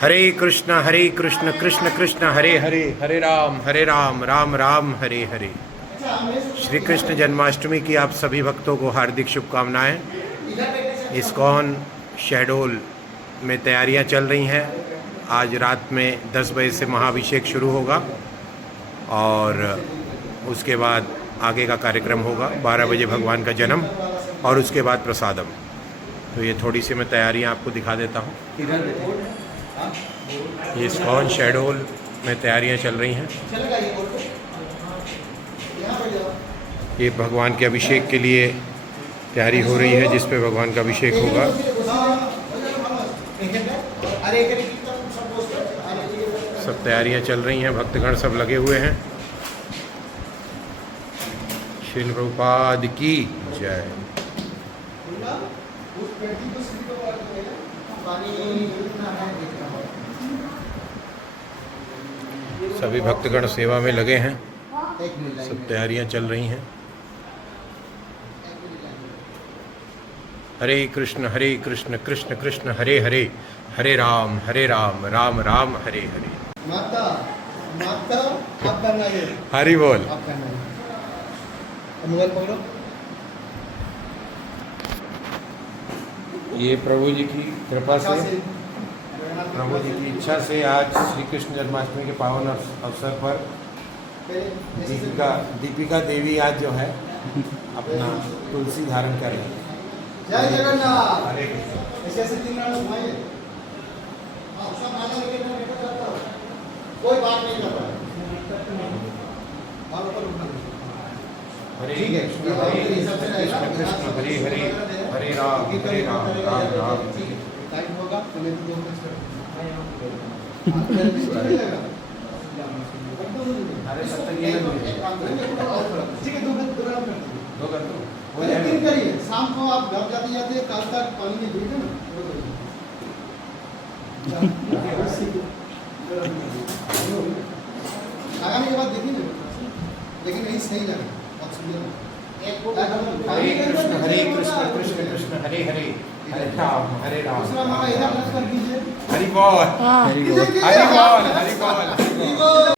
हरे कृष्ण कृष्ण कृष्ण हरे हरे, हरे राम राम राम हरे हरे। श्री कृष्ण जन्माष्टमी की आप सभी भक्तों को हार्दिक शुभकामनाएं। इस्कॉन शहडोल में तैयारियां चल रही हैं। आज रात में 10 बजे से महाअभिषेक शुरू होगा और उसके बाद आगे का कार्यक्रम होगा। 12 बजे भगवान का जन्म और उसके बाद प्रसादम। तो ये थोड़ी सी मैं तैयारियां आपको दिखा देता हूँ। ये इस्कॉन शहडोल में तैयारियां चल रही हैं। ये भगवान के अभिषेक के लिए तैयारी हो रही है, जिस पे भगवान का अभिषेक होगा। सब तैयारियां चल रही हैं, भक्तगण सब लगे हुए हैं। श्रील प्रभुपाद की जय। सभी भक्तगण सेवा में लगे हैं, सब तैयारियां चल रही हैं। हरे कृष्ण कृष्ण कृष्ण हरे हरे, हरे राम राम राम हरे हरे। माता माता आप करना है, हरि बोल। आप करना है। मोबाइल पकड़ो। ये प्रभु जी की कृपा से, प्रभु जी की इच्छा से आज श्री कृष्ण जन्माष्टमी के पावन अवसर पर दीपिका देवी आज जो है अपना तुलसी धारण कर रही है। जय जगन्नाथ। हरे कृष्ण। ऐसे ऐसे 3 मिनट घुमाइए। सब आगे लेके जाओ, कोई बात नहीं कर रहा है। और ऊपर उठा हरे ठीक है। कृष्ण कृष्ण हरे हरे, हरे राम राम राम। टाइम होगा तो मैं 2 मिनट कर। अरे सब तक ये ठीक है, 2 मिनट दोबारा कर दो। 2 कर दो। पहले 3 करिए। शाम को आप घर जाते जाते कल तक पानी में भीग देना। आगामी के बाद देखिए, लेकिन नहीं सही लगे। बहुत सुंदर। हरे कृष्ण कृष्ण कृष्ण हरे हरे, हरे राम दूसरा मामा इधर टच कर दीजिए। हरि बोल, हरि बोल, हरि बोल, हरि बोल।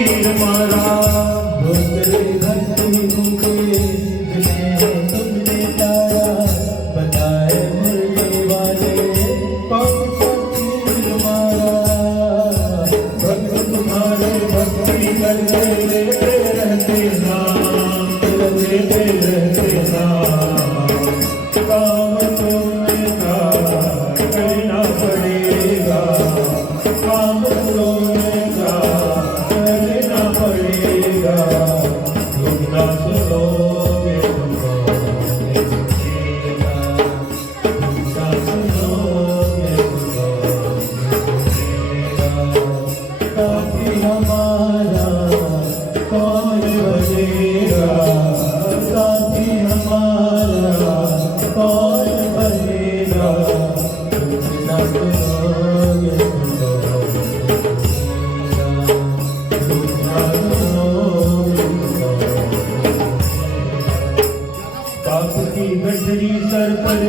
सर पर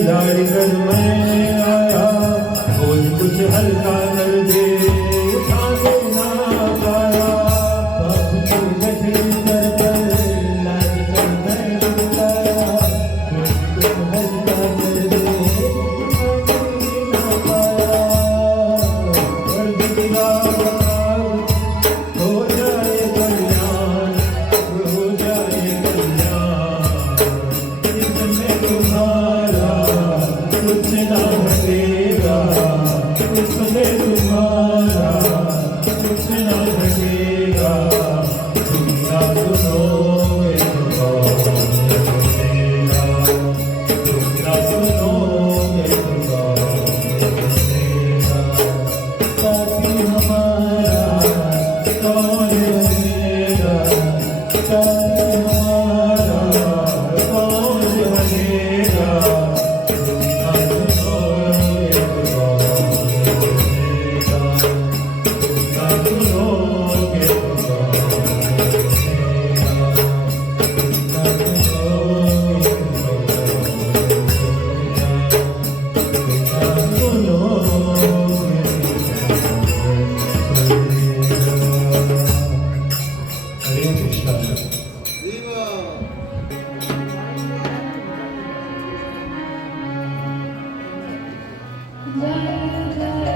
लाड़ कर मैं आया, बोझ कुछ हल्का कर दे, उठाने ना पाया। बाप की गठरी सर पर लाड़ कर मैं आया, बोझ कुछ हल्का कर दे, उठाने ना पाया। कर दिया हो जाए कल्याण, हो जाए कल्याण। तुम्हारा कुछ ना घटेगा, इसमें तुम्हारा जाना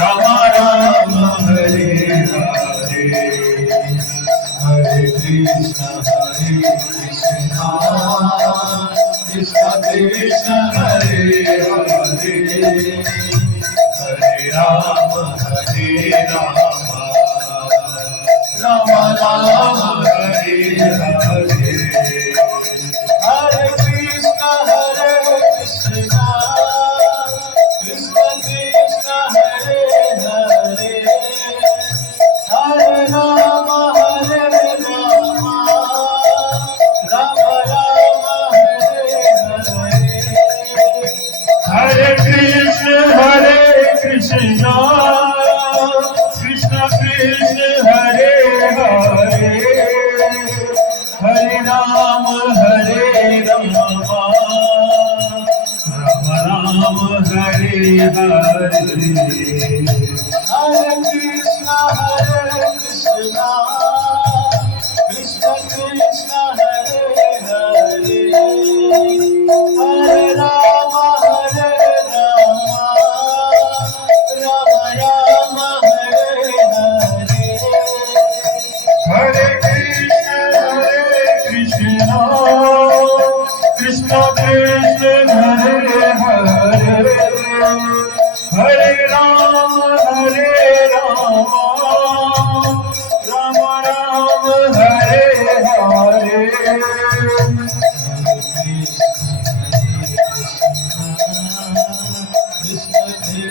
Ram Krishna Krishna Krishna Hare Hare Hare Rama Rama Rama Hare Hare Hare Krishna Krishna Krishna Hare Hare Hare Rama Rama Rama Hare Hare Hare Krishna Krishna Krishna Hare Hare Hare Rama Rama Rama Hare Hare Hare Krishna Krishna Krishna Hare Hare Hare Rama Rama Rama Hare Hare Hare Krishna Krishna Krishna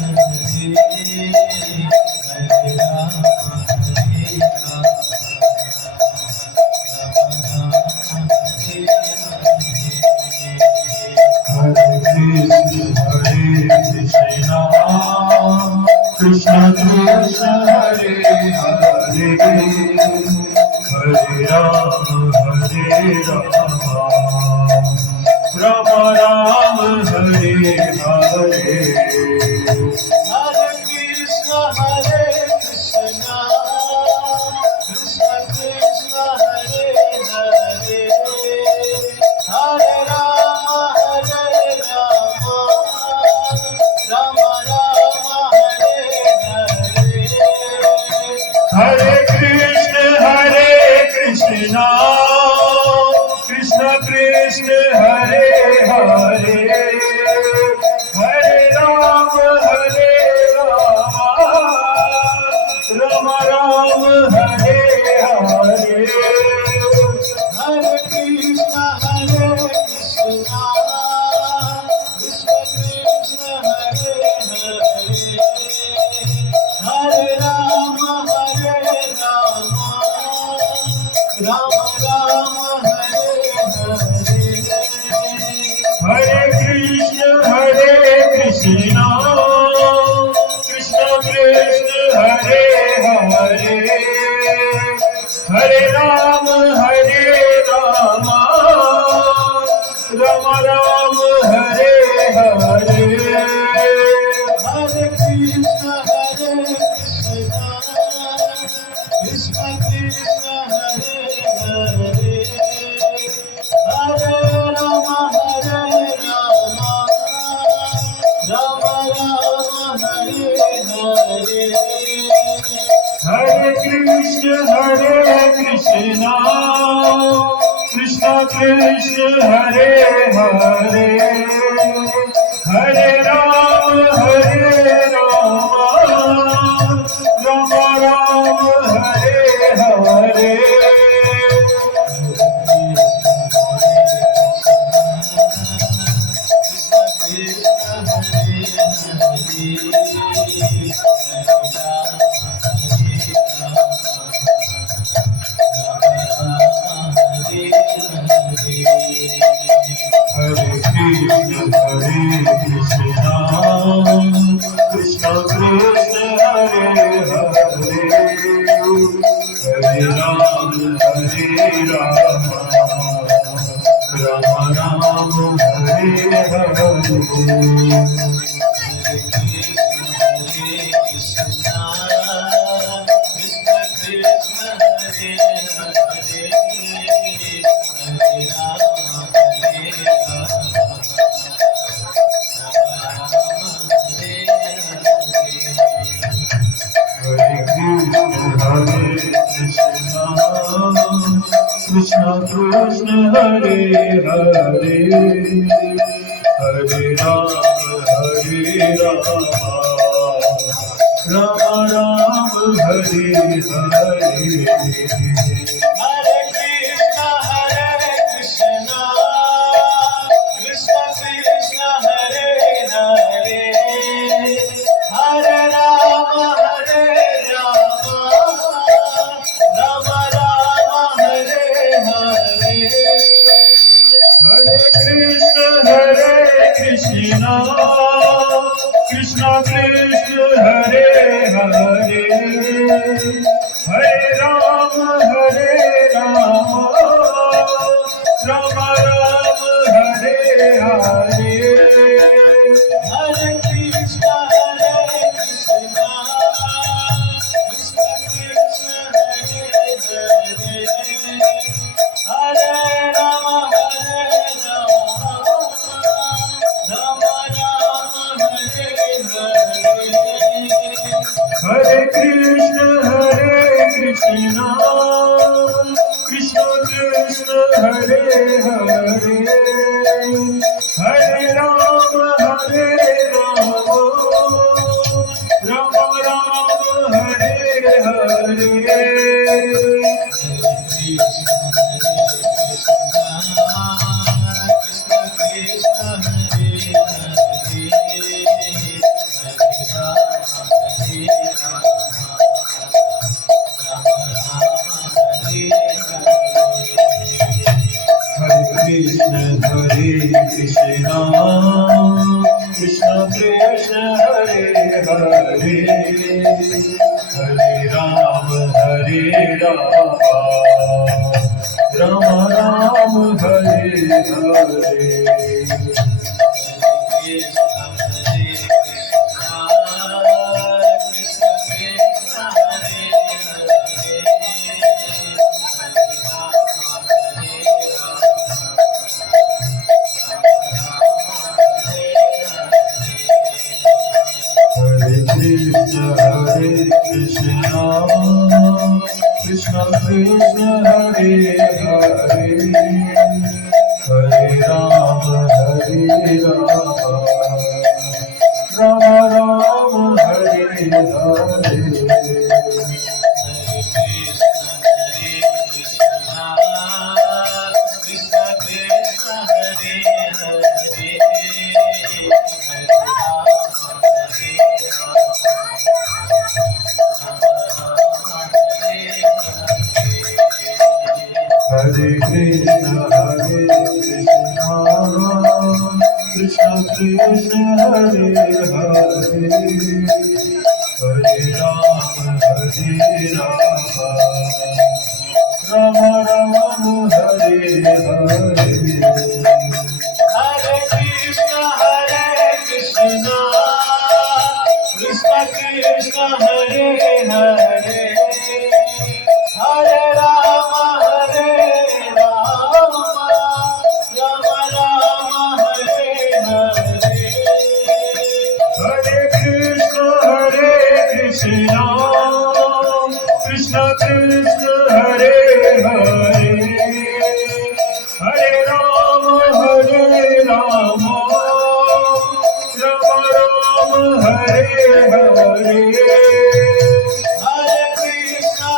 Hare Hare Hare Rama Rama Rama Hare Hare Krishna Krishna Hare Hare Krishna Krishna Hare Hare Hare Rama Rama Rama Hare Hare Hare Krishna Krishna Krishna Hare Hare Hare Rama Rama Rama Hare Krishna Krishna Krishna Hare Hare Hare Rama Rama Rama Hare Hare Hare Krishna Krishna Krishna Hare Hare Hare Rama Rama Rama Hare Hare Hare Krishna Krishna Krishna Hare Hare Hare Rama Rama Rama Hare Hare Hare Krishna Krishna Krishna Hare Hare Hare Rama Rama Rama Hare Hare Hare Krishna Krishna Krishna Hare Hare Hare Rama Rama Rama Hare Hare Krishna Krishna Hare Hare Hare Rama Rama Rama Hare Hare Hare Krishna Krishna Hare Hare Hare Rama Rama Rama Hare Hare Hare Krishna, Krishna Krishna, Hare Hare, Hare Rama, Rama Rama, Hare Hare. Hare Krishna, Krishna Krishna, Hare Hare, Hare Rama, Rama Rama, Hare Hare. Hare Krishna, Krishna Krishna, Hare Hare, Hare Rama, Rama Rama, Hare Hare. Hare Krishna, Krishna Krishna, Hare Hare, Hare Rama, Rama Rama, Hare Hare. Hare Krishna, Krishna Krishna, Hare Hare, Hare Rama, Rama Rama, Hare Hare. Hare Krishna, Krishna Krishna, Hare Hare, Hare Rama, Rama Rama, Hare Hare. Hare Krishna, Krishna Krishna, Hare Hare, Hare Rama, Rama Rama, Hare Hare. Hare Krishna, Krishna Krishna, Hare Hare, Hare Rama, Rama Rama, Hare Hare. Hare Krishna, Krishna Krishna, Hare Hare, Hare Rama, Rama Rama, Hare Hare. Hare Krishna,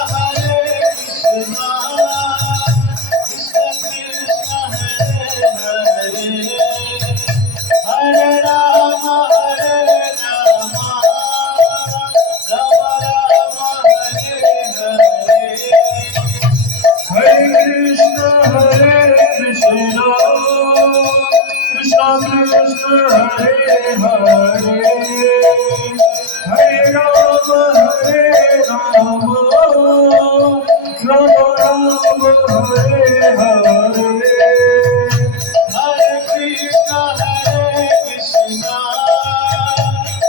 Krishna Krishna, Hare Hare, Hare Rama, Rama Rama, Hare Hare. Hare Krishna, Krishna Krishna, Hare Hare, Hare Rama, Rama Rama, Hare Hare. Hare Krishna, Krishna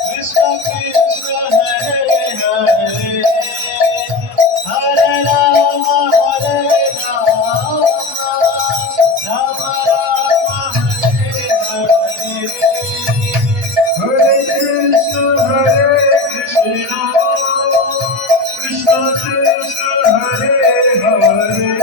Krishna Krishna, Hare Hare, Hare Rama, Rama Rama, Hare Hare. Hare Krishna, Krishna Krishna Krishna, Hare Hare,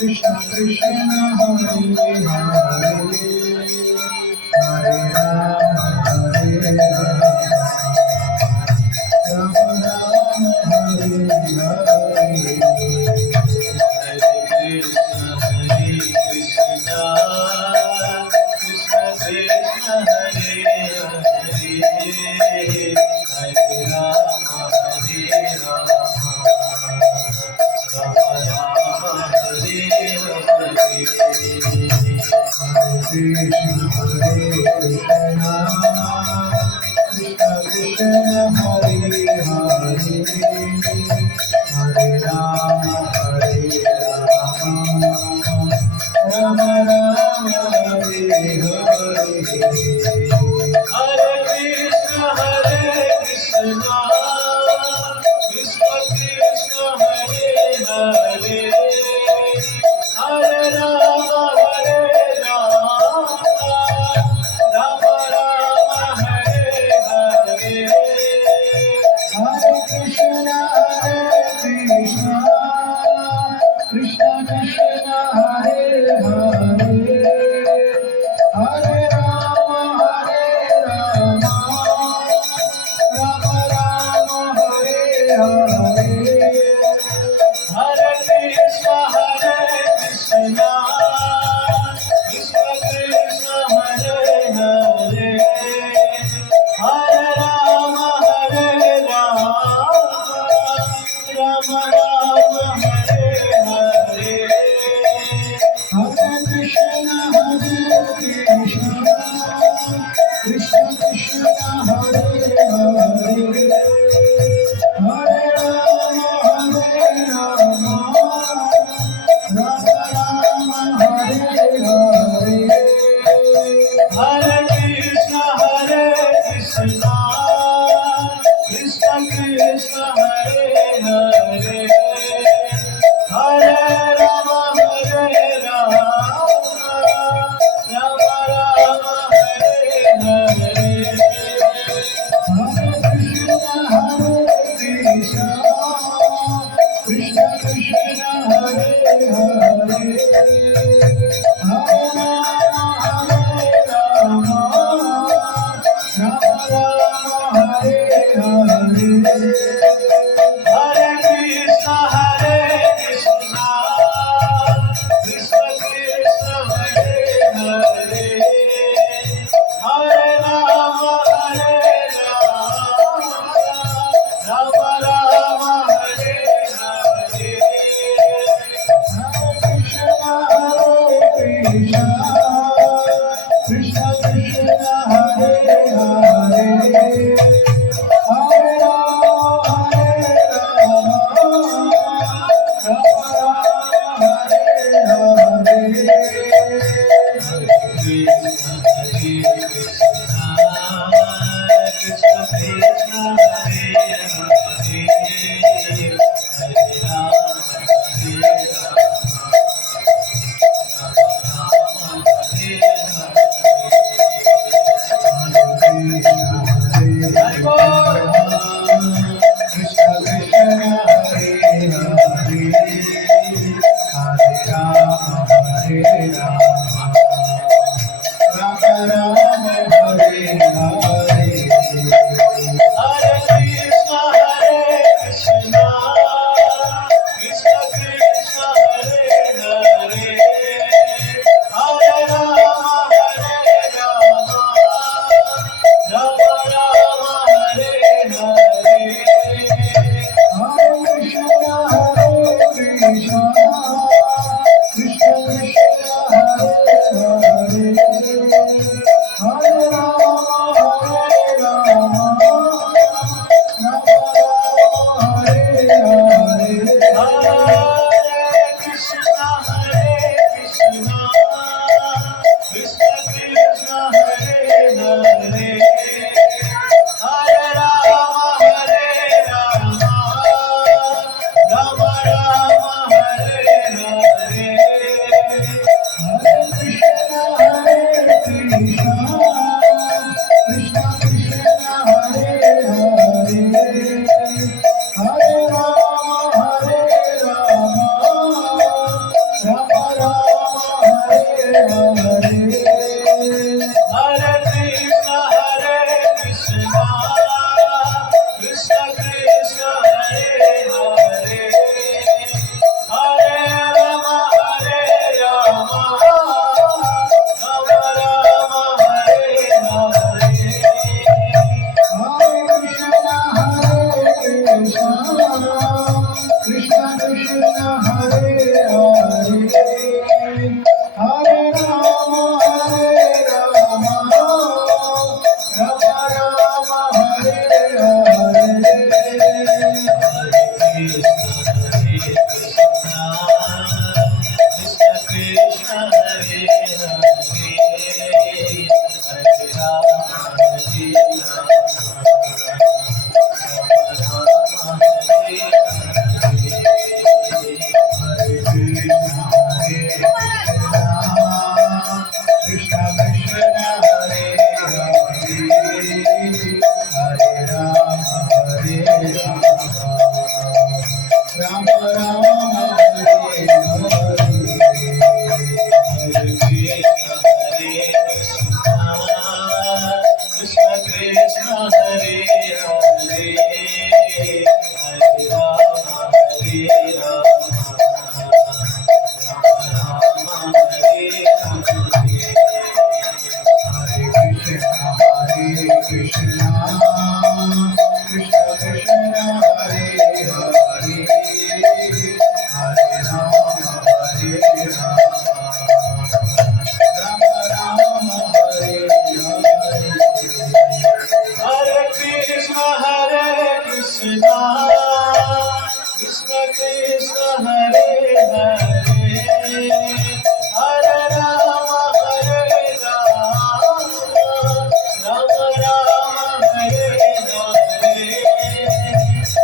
Krishna Krishna Hare Hare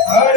Hare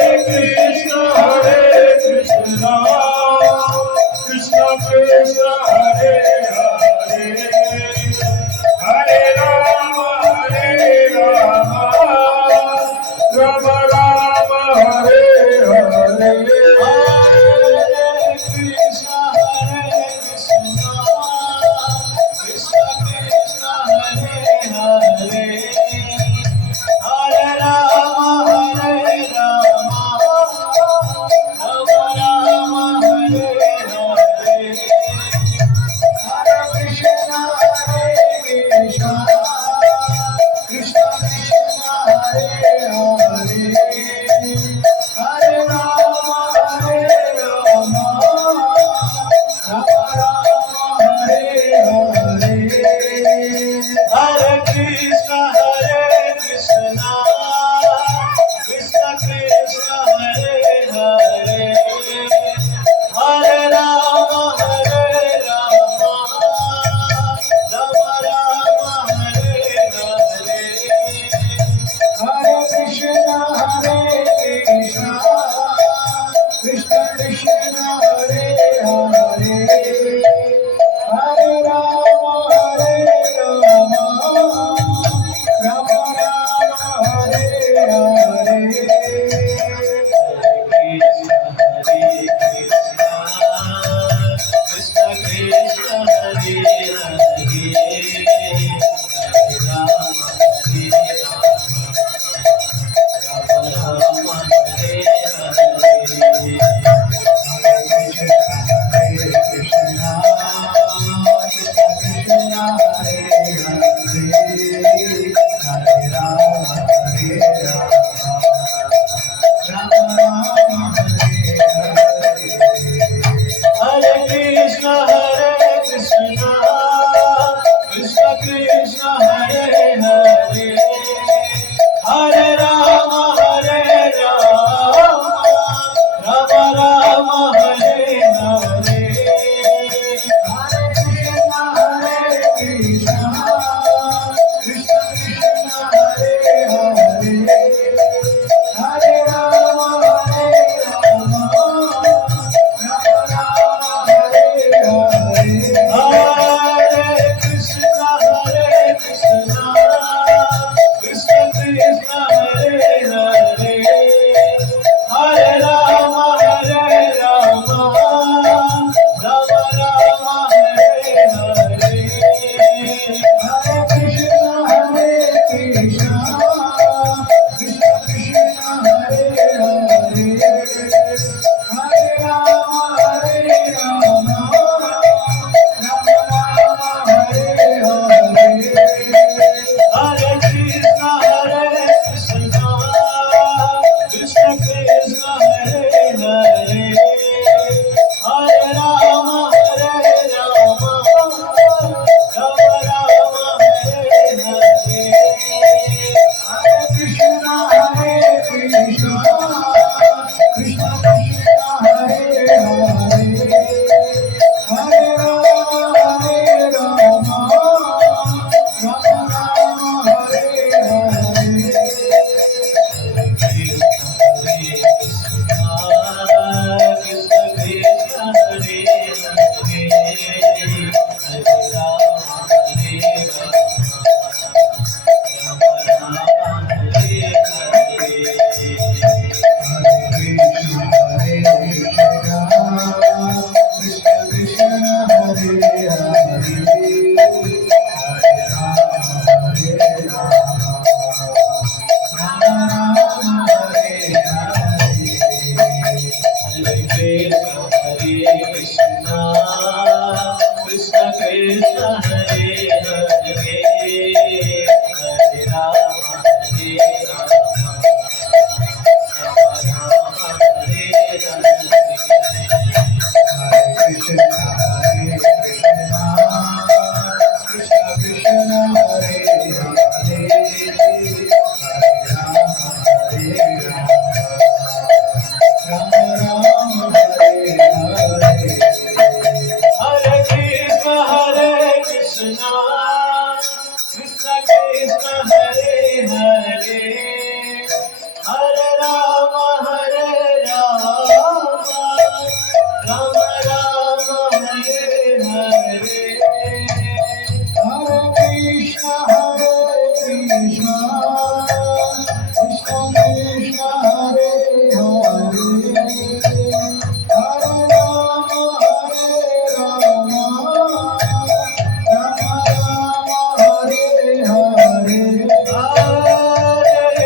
Hare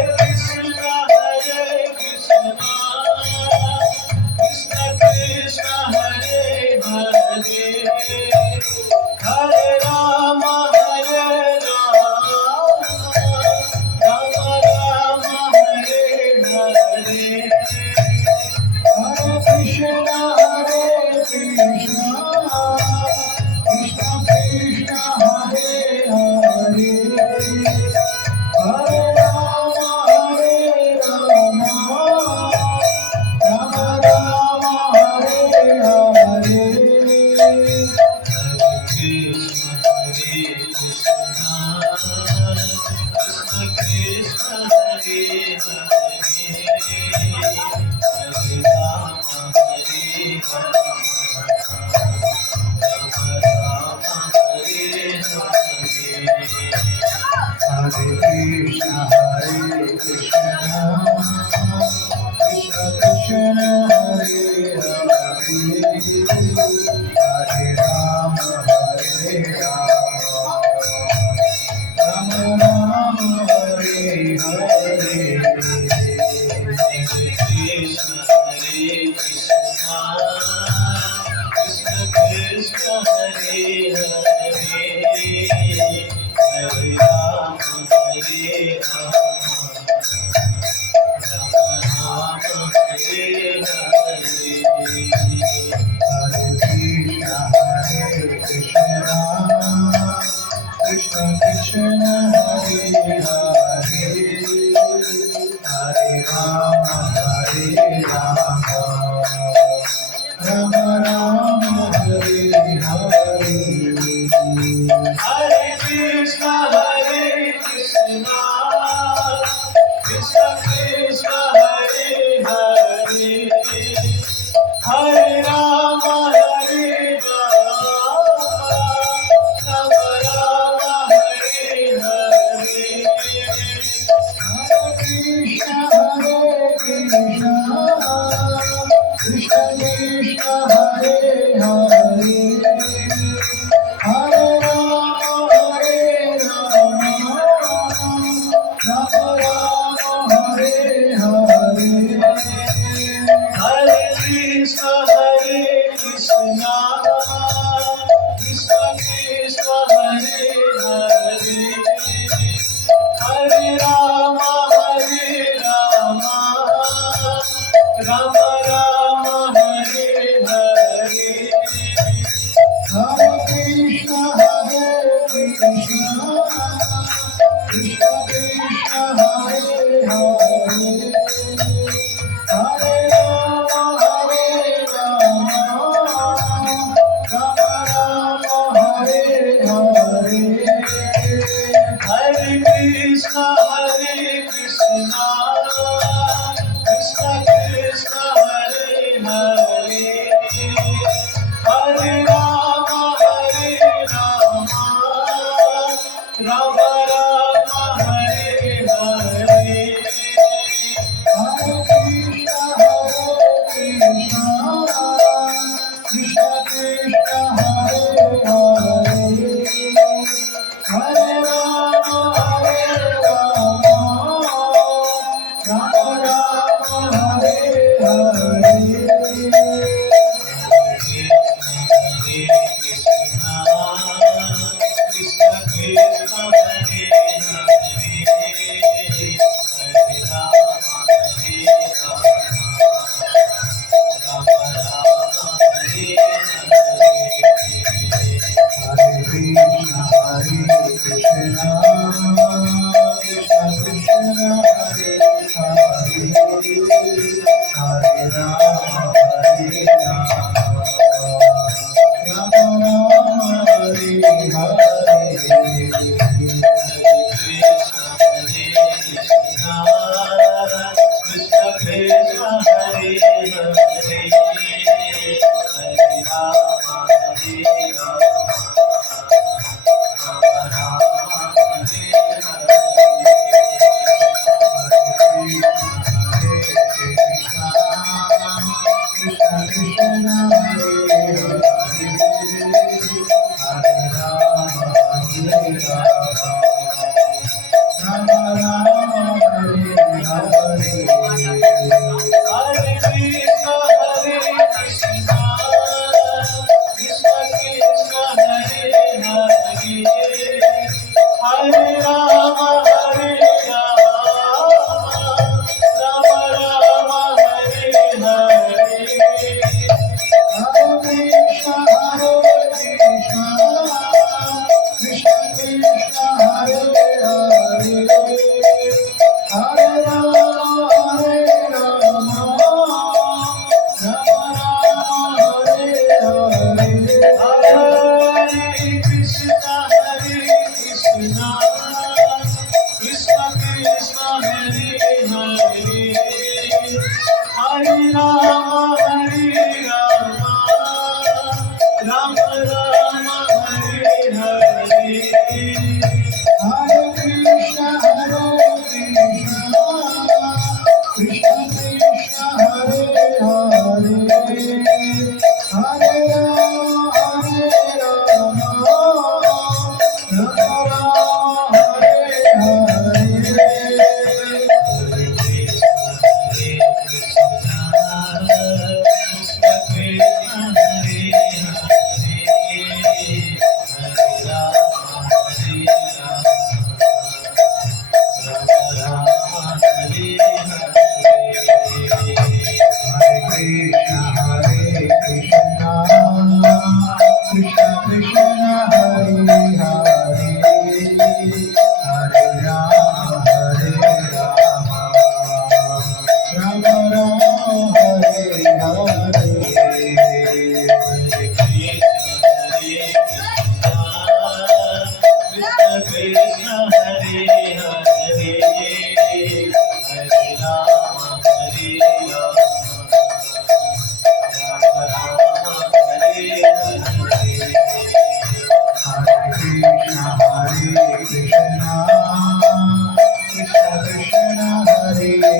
Hare Krishna, Hare Krishna.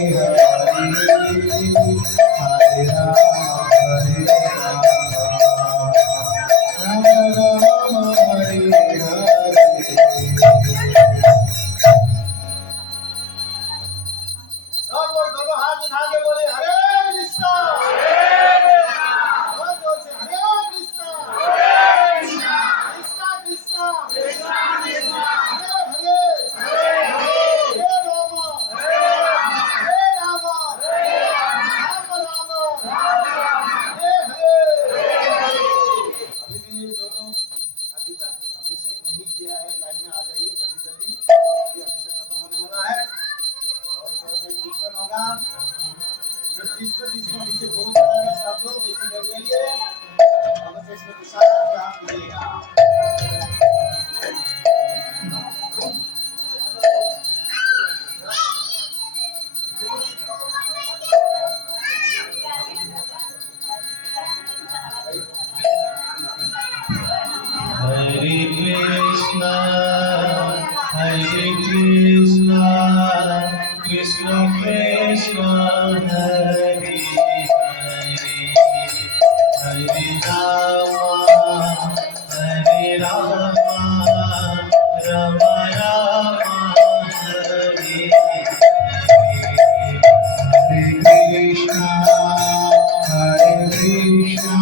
सब लोग दोनों हाथ उठा के बोले हरे कृष्णा। बहुत जोर से हरे कृष्णा। कृष्णा कृष्णा हरे हरे हरे राम राम राम हरे हरे। अभी भी ये दोनों अभी तक अभिषेक नहीं किया है, लाइन में आ जाइए जल्दी जल्दी, अभी अभिषेक खत्म होने वाला है और थोड़ा सा कीर्तन होगा। जो जिसको अभिषेक हो जाएगा सब लोग पीछे बैठ जाइए और बस इसमें दिशा ध्यान दीजिएगा। Hare Krishna, Krishna Krishna, Hare Hare, Hare Rama, Rama Rama, Hare Hare Krishna,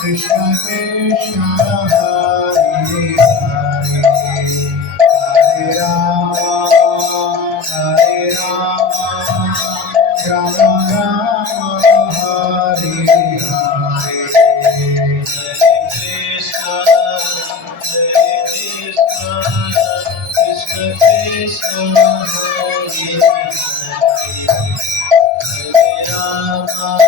Krishna Krishna, Hare Hare, Hare Rama, Rama Rama, Hare Hare. Krishna, Krishna Krishna, Hare Rama,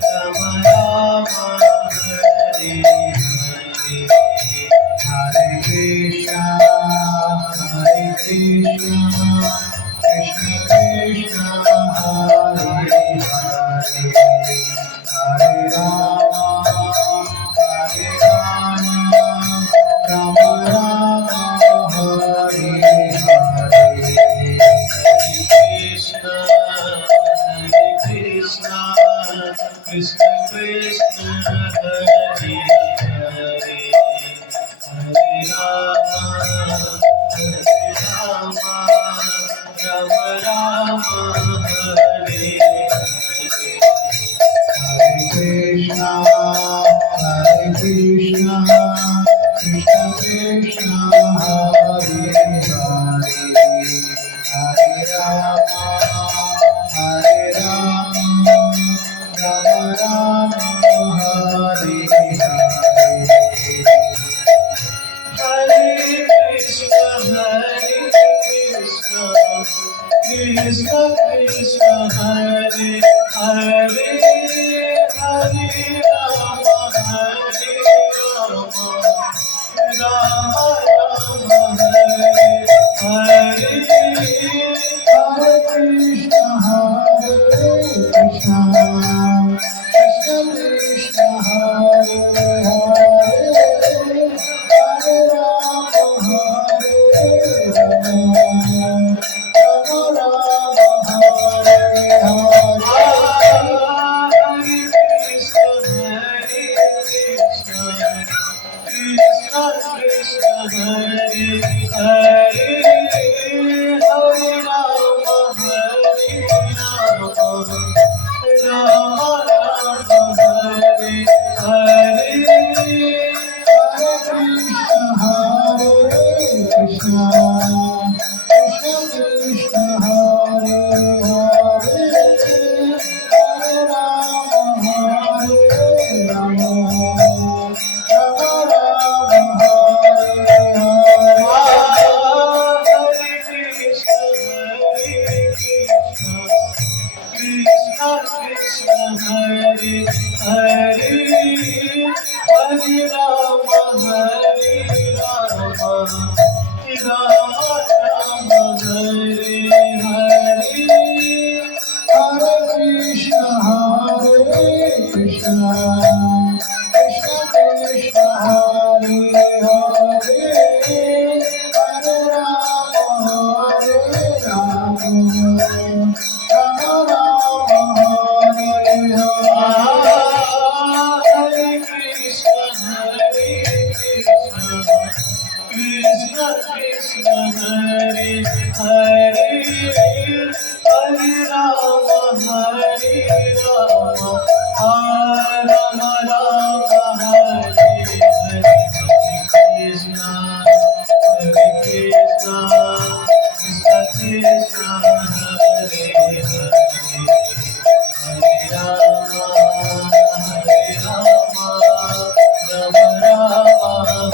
Rama Rama, Hare Hare. Hare Krishna, Krishna Krishna, Hare Hare, Hare Rama, Rama Rama, Hare Hare. Krishna, Krishna Krishna, Hare Hare, Hare Rama, Rama Rama, Hare Hare. Hare Krishna, Krishna Krishna, Hare Hare, Hare Rama, Rama Rama, Hare Hare. Hare Krishna, Krishna Krishna, Hare Hare, Hare Rama, Rama Rama, Hare Hare. Hare Krishna, Krishna Krishna, Hare Hare, Hare Rama, Rama Rama, Hare Hare Rama, Hare Hare Hare Rama Hare Rama Rama Rama Hare Hare Krishna Hare Krishna Krishna Krishna Hare Hare Hare Rama Hare Rama Rama Rama Hare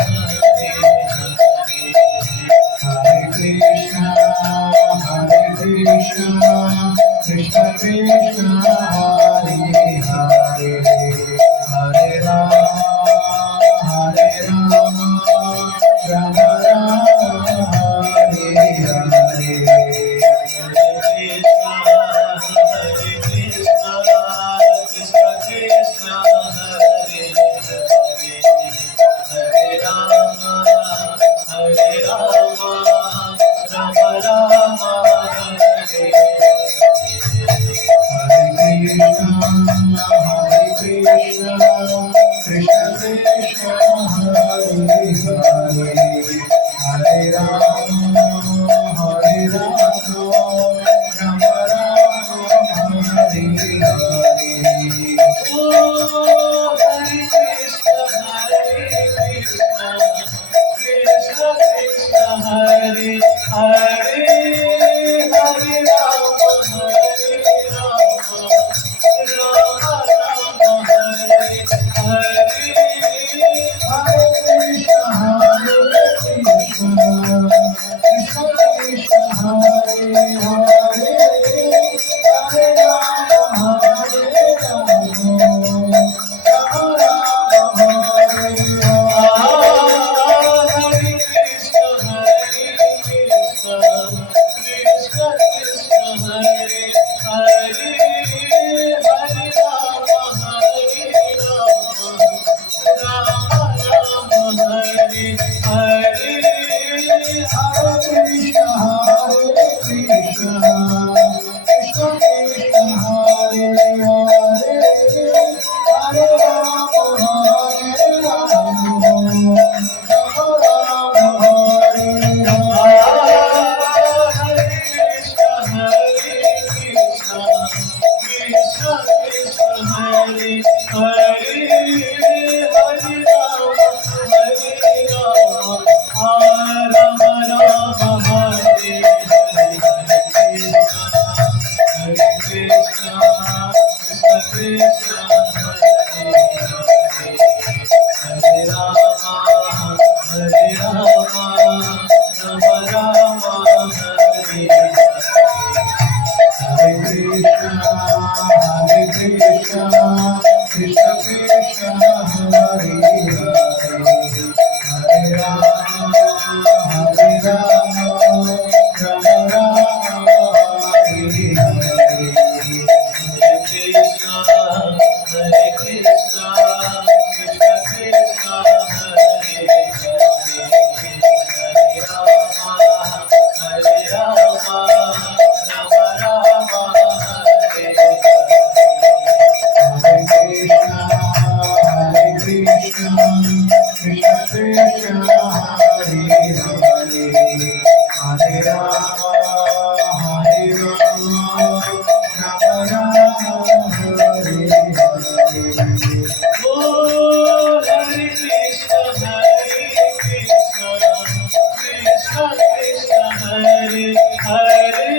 Hare Hare Krishna Krishna Krishna Hare Hare Hare Rama Rama Rama Hare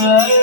Hare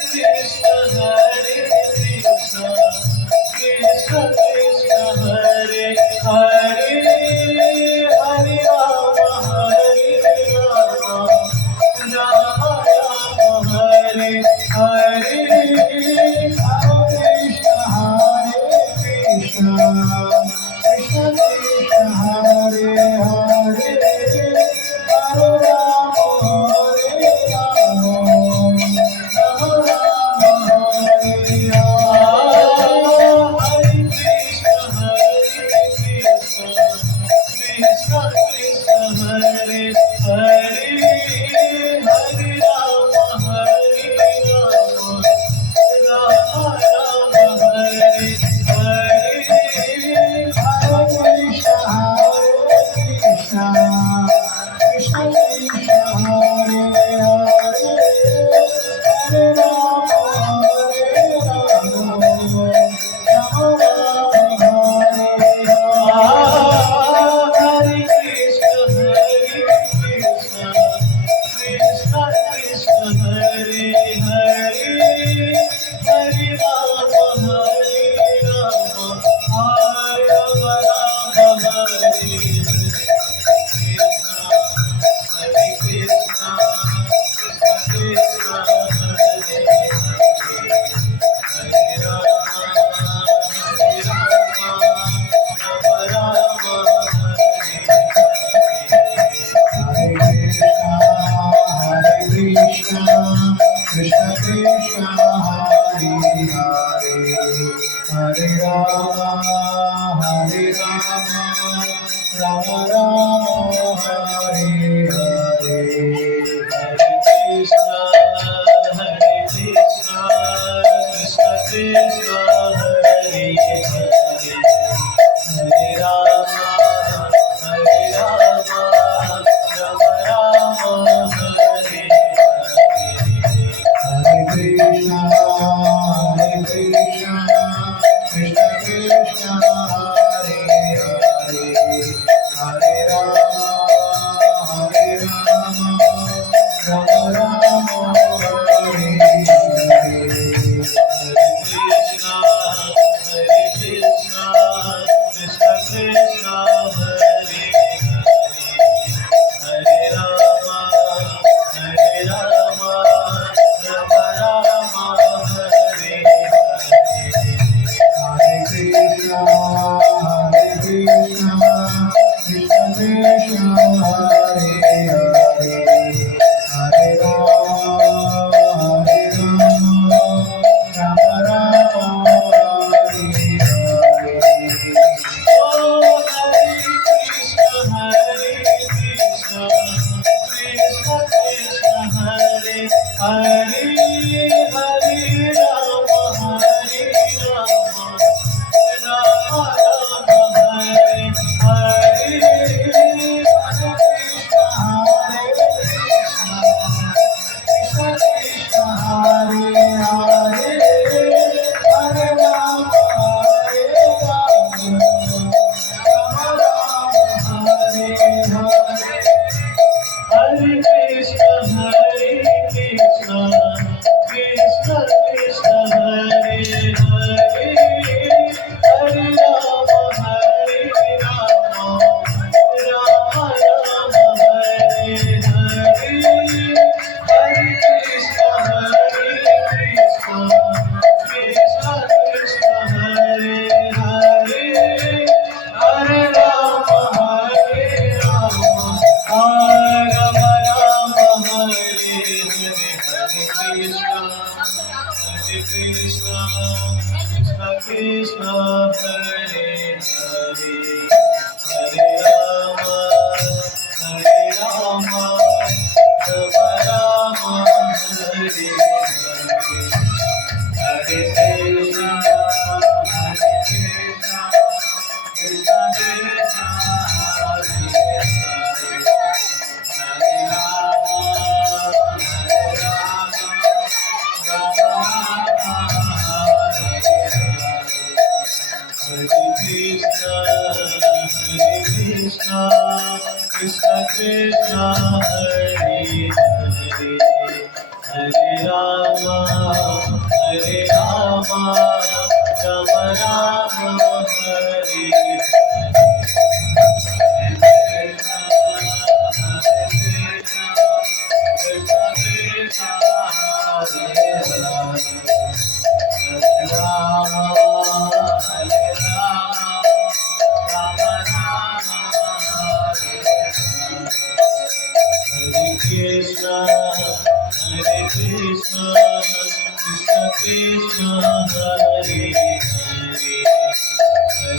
Krishna Krishna Krishna Krishna Hare Hare Hare Rama Hare Rama Rama Rama Hare Hare Krishna Krishna Krishna Hare Hare Hare Rama Rama Rama Hare Hare Krishna Krishna Krishna Hare Hare Hare Rama Rama Rama Hare Hare Krishna Krishna Krishna Hare Hare Rama Rama Rama Hare Hare Krishna Krishna Krishna Hare Hare Hare Rama Rama Rama Hare Hare Hare Krishna Krishna Krishna Hare Hare Hare Rama Rama Rama Hare Hare Hare Krishna Krishna Krishna Hare Hare Hare Rama Rama Krishna Krishna Hare Hare Hare Rama Rama Rama Hare Hare Krishna Krishna Krishna Hare Krishna Krishna Hare Hare Hare Rama Rama Rama Hare Krishna Krishna Krishna Hare Hare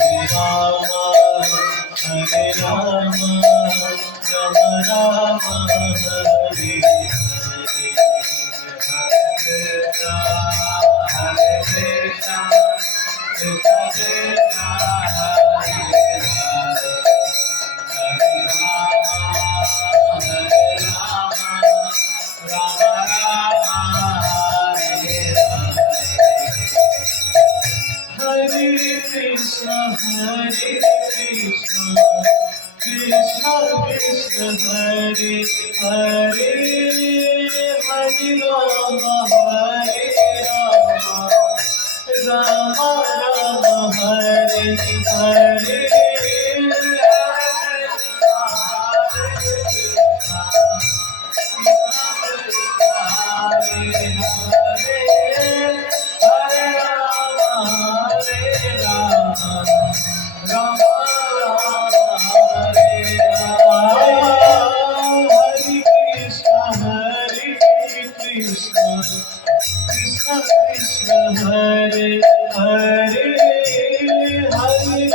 Hare Rama Rama Rama Hare Hare Krishna Krishna Krishna Hare Hare Krishna Krishna Krishna Hare Hare Hare Rama Rama Rama Hare Hare Krishna Krishna Hare Hare Hare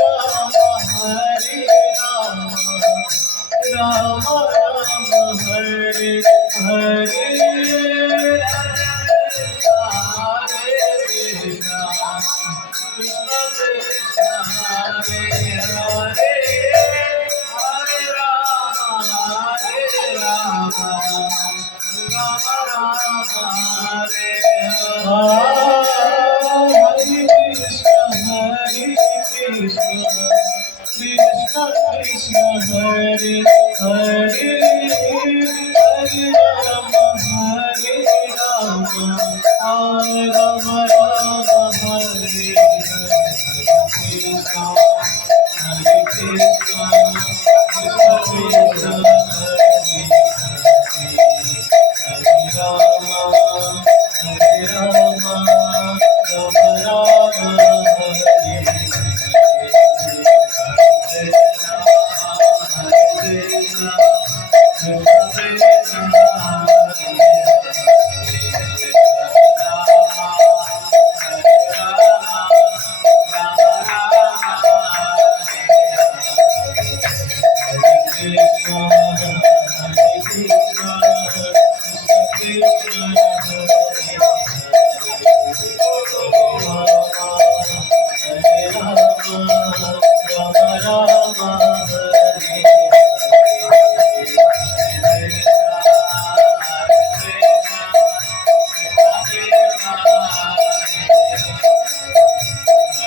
Rama Rama Rama Hare Hare Krishna Krishna Hare Hare Hare Rama Rama Rama Hare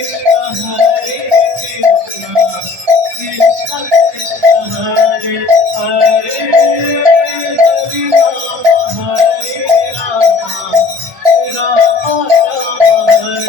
Krishna Hare Krishna Krishna Krishna Hare Rama Rama Rama Hare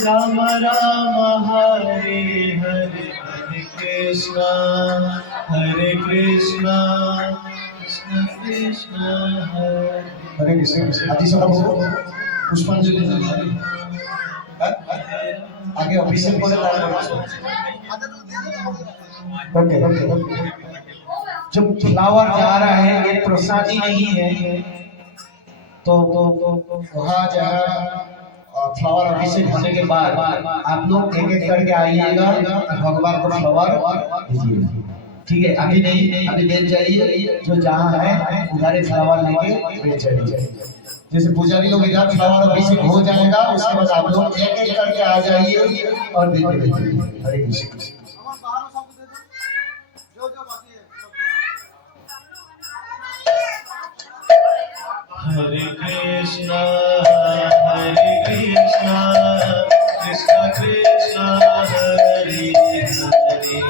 Ram Ram Hare Hare Hare Krishna Hare Krishna Krishna Krishna Hare Krishna आदि सब पुष्पांजलि आगे अभिषेक করে okay जब flower जा रहा है ये प्रसादी नहीं है तो वहाँ जहाँ फ्लावर अभिषेक होने के बाद आप लोग एक एक करके आइएगा भगवान को फ्लावर दीजिए ठीक है अभी नहीं अभी बैठ जाइए जो जहाँ है उधर फ्लावर लेके बैठ जाइए जैसे पुजारी लोग इधर फ्लावर अभिषेक हो जाएगा उसके बाद आप लोग एक एक करके आ जाइए और देते रहिए हरे Krishna Hare Krishna, Hare Krishna, Krishna Krishna, Hare Hare,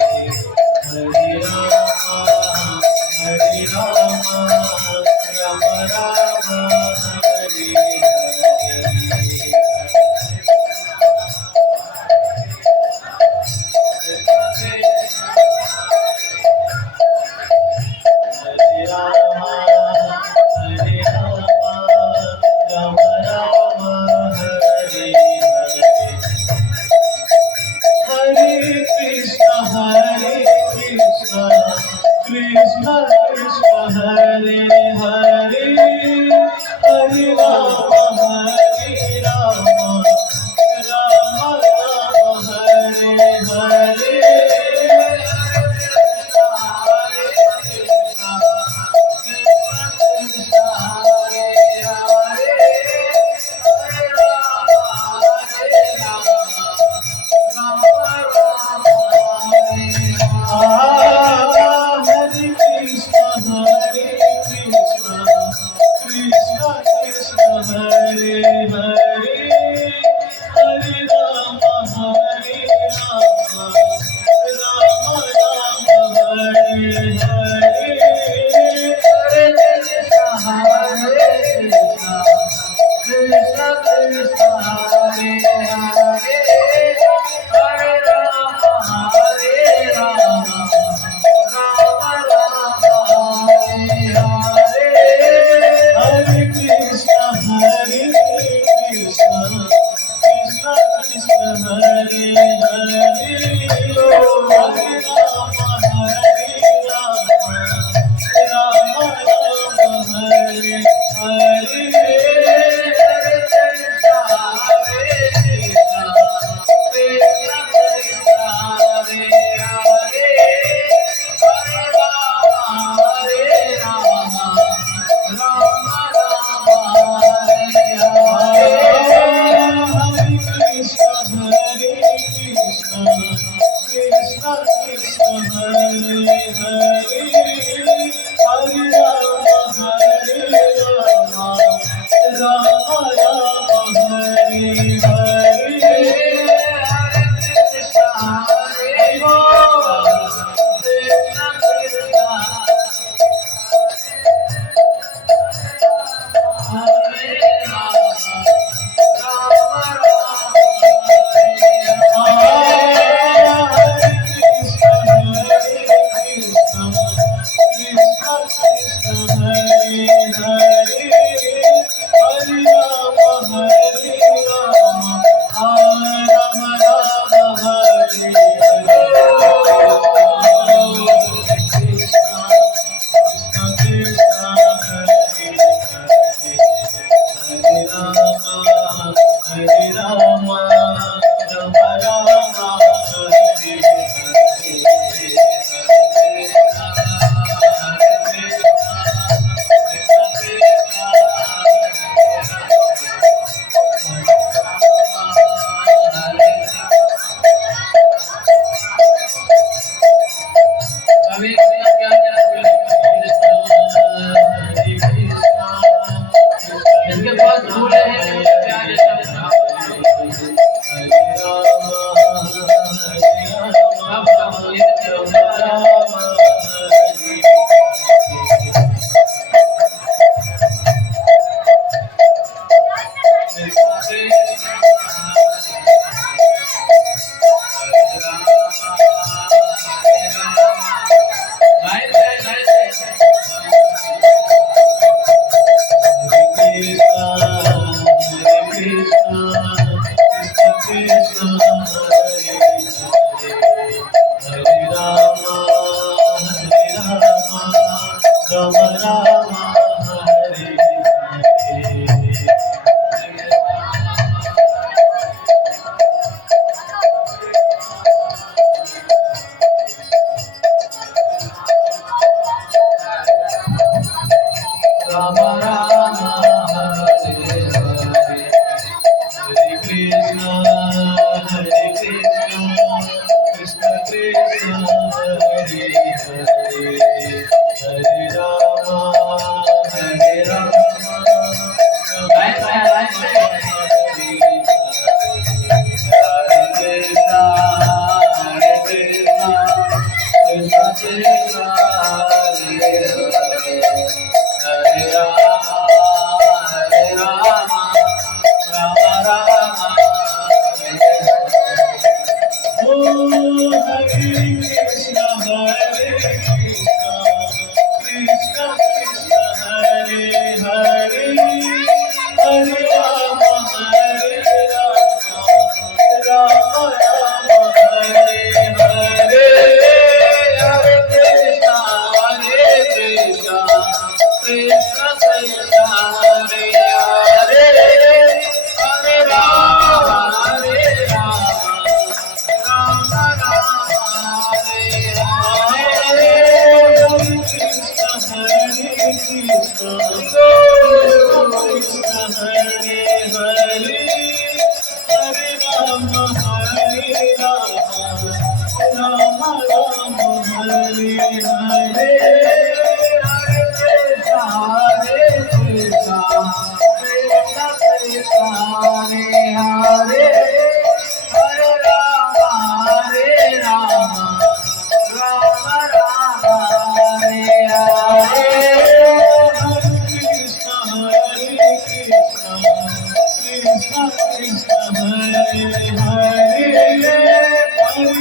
Hare Rama, Hare Rama, Rama Rama, Hare Krishna Krishna Hare Hare Hare Rama Hare Rama Rama Rama Hare Hare Hare Rama Rama Hare Hare Rama Rama Hare Hare Hare Krishna Hare Krishna Krishna Krishna Hare Hare Hare Rama Hare Rama Rama Rama Hare Krishna Hare Krishna Krishna Krishna Hare Hare Hare Rama Hare Rama Rama Rama Hare Hare Oh Hare Krishna Hare Krishna Krishna Krishna Hare Hare Hare Rama Hare Rama Rama Rama Hare Hare Hare Krishna Krishna Krishna Hare Hare Hare Rama Hare Rama Rama Rama Hare Hare Hare Krishna Krishna Krishna Hare Hare Hare Rama Hare Rama Rama Rama Hare Hare Hare Krishna Krishna Krishna Krishna Hare Hare Hare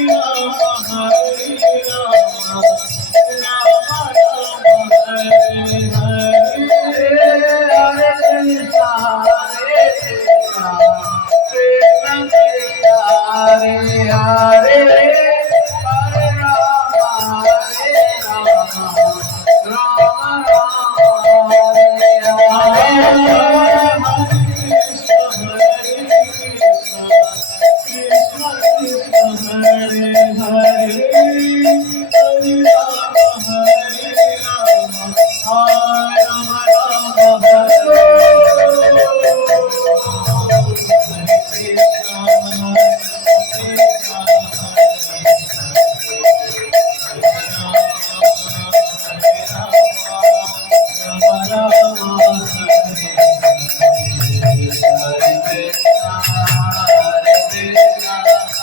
Rama Hare Rama Rama Rama Hare Hare Hare Krishna Krishna Krishna Krishna Hare Hare Hare Rama Hare Rama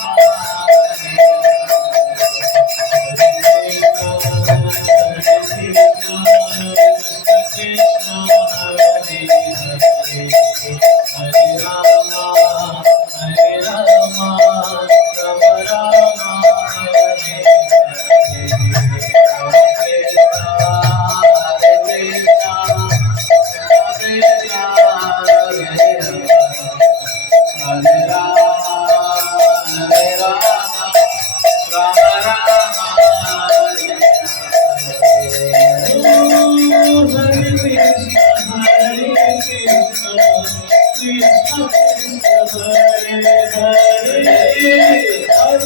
Rama Rama Hare Hare Hare Krishna Krishna Krishna Krishna Hare Hare Hare Rama Hare Rama Rama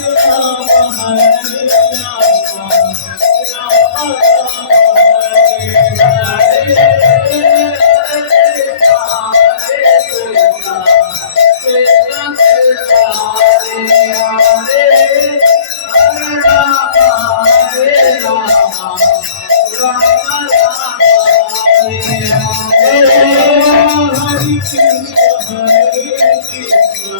Rama Hare Hare Krishna Krishna Krishna Hare Hare Hare Rama Hare Rama Rama Rama Hare Hare Krishna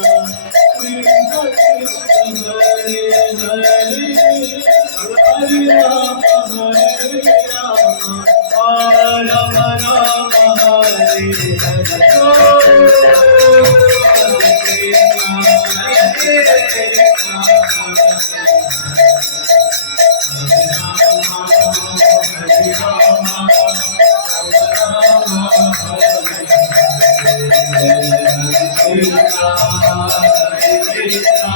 Hare Krishna